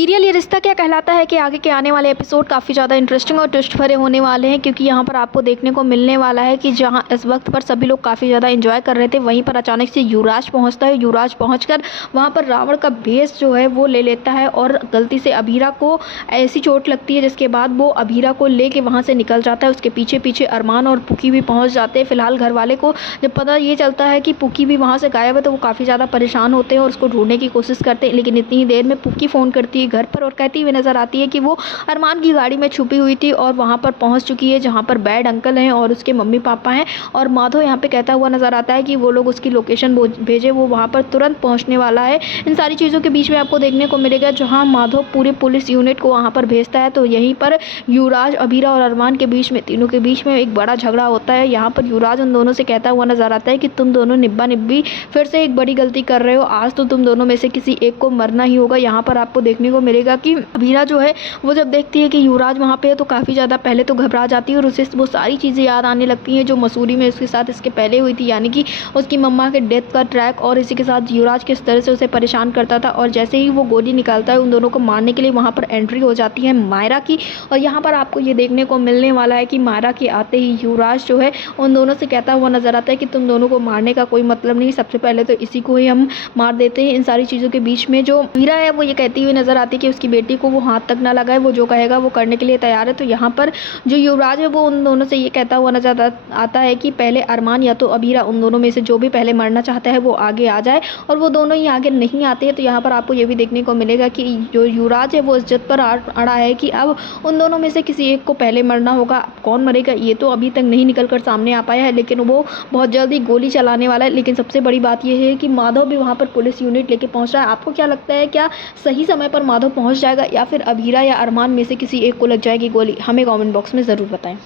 Serial ये रिश्ता क्या कहलाता है कि आगे के आने वाले एपिसोड काफ़ी ज़्यादा इंटरेस्टिंग और ट्विस्ट भरे होने वाले हैं, क्योंकि यहाँ पर आपको देखने को मिलने वाला है कि जहाँ इस वक्त पर सभी लोग काफ़ी ज़्यादा एंजॉय कर रहे थे, वहीं पर अचानक से युवराज पहुँचता है। युवराज पहुँचकर वहाँ पर रावण का भेष जो है वो ले लेता है और गलती से अभीरा को ऐसी चोट लगती है जिसके बाद वो अभीरा को लेके वहाँ से निकल जाता है। उसके पीछे पीछे अरमान और पुकी भी पहुँच जाते हैं। फिलहाल घर वाले को जब पता ये चलता है कि पुकी भी वहाँ से गायब है तो वो काफ़ी ज़्यादा परेशान होते हैं और उसको ढूंढने की कोशिश करते हैं। लेकिन इतनी ही देर में पुकी फ़ोन करती है घर पर और कहती हुई नज़र आती है कि वो अरमान की गाड़ी में छुपी हुई थी और वहाँ पर पहुँच चुकी है, जहाँ पर बैड अंकल हैं और उसके मम्मी पापा हैं। और माधव यहाँ पे कहता हुआ नज़र आता है कि वो लोग उसकी लोकेशन भेजे, वो वहाँ पर तुरंत पहुँचने वाला है। इन सारी चीज़ों के बीच में आपको देखने को मिलेगा जहाँ माधव पूरे पुलिस यूनिट को वहाँ पर भेजता है, तो यहीं पर युवराज, अभीरा और अरमान के बीच में, तीनों के बीच में एक बड़ा झगड़ा होता है। यहाँ पर युवराज उन दोनों से कहता हुआ नज़र आता है कि तुम दोनों निब्बा निब्बी फिर से एक बड़ी गलती कर रहे हो, आज तो तुम दोनों में से किसी एक को मरना ही होगा। यहाँ पर आपको देखने को मिलेगा कि अभीरा जो है वो जब देखती है कि युवराज वहाँ पे है तो काफ़ी ज़्यादा पहले तो घबरा जाती है और उसे वो सारी चीज़ें याद आने लगती हैं जो मसूरी में उसके साथ इसके पहले हुई थी, यानी कि उसकी मम्मा के डेथ का ट्रैक और इसी के साथ युवराज किस तरह से उसे परेशान करता था। और जैसे ही वो गोली निकालता है उन दोनों को मारने के लिए वहाँ पर एंट्री हो जाती है मायरा की। और यहाँ पर आपको ये देखने को मिलने वाला है कि मायरा के आते ही युवराज जो है उन दोनों से कहता हुआ नज़र आता है कि तुम दोनों को मारने का कोई मतलब नहीं, सबसे पहले तो इसी को ही हम मार देते हैं। इन सारी चीज़ों के बीच में जो वीरा है वो ये कहती हुई नज़र आती है कि उसकी बेटी को वो हाथ तक ना लगाए, वो जो कहेगा वो करने के लिए तैयार है। तो यहाँ पर जो युवराज है वो उन दोनों से ये कहता हुआ नजर आता है कि पहले अरमान या तो अभीरा, उन दोनों में से जो भी पहले मरना चाहता है वो आगे आ जाए। और वो दोनों ही आगे नहीं आते हैं तो यहाँ पर आपको ये भी देखने को मिलेगा कि जो युवराज है वो इज्जत पर अड़ा है कि अब उन दोनों में से किसी एक को पहले मरना होगा। कौन मरेगा ये तो अभी तक नहीं निकल कर सामने आ पाया है, लेकिन वो बहुत जल्दी गोली चलाने वाला है। लेकिन सबसे बड़ी बात यह है कि माधव भी वहाँ पर पुलिस यूनिट लेके पहुँच रहा है। आपको क्या लगता है, क्या सही समय पर माधव पहुँच जाएगा या फिर अभीरा या अरमान में से किसी एक को लग जाएगी गोली? हमें कमेंट बॉक्स में ज़रूर बताएं।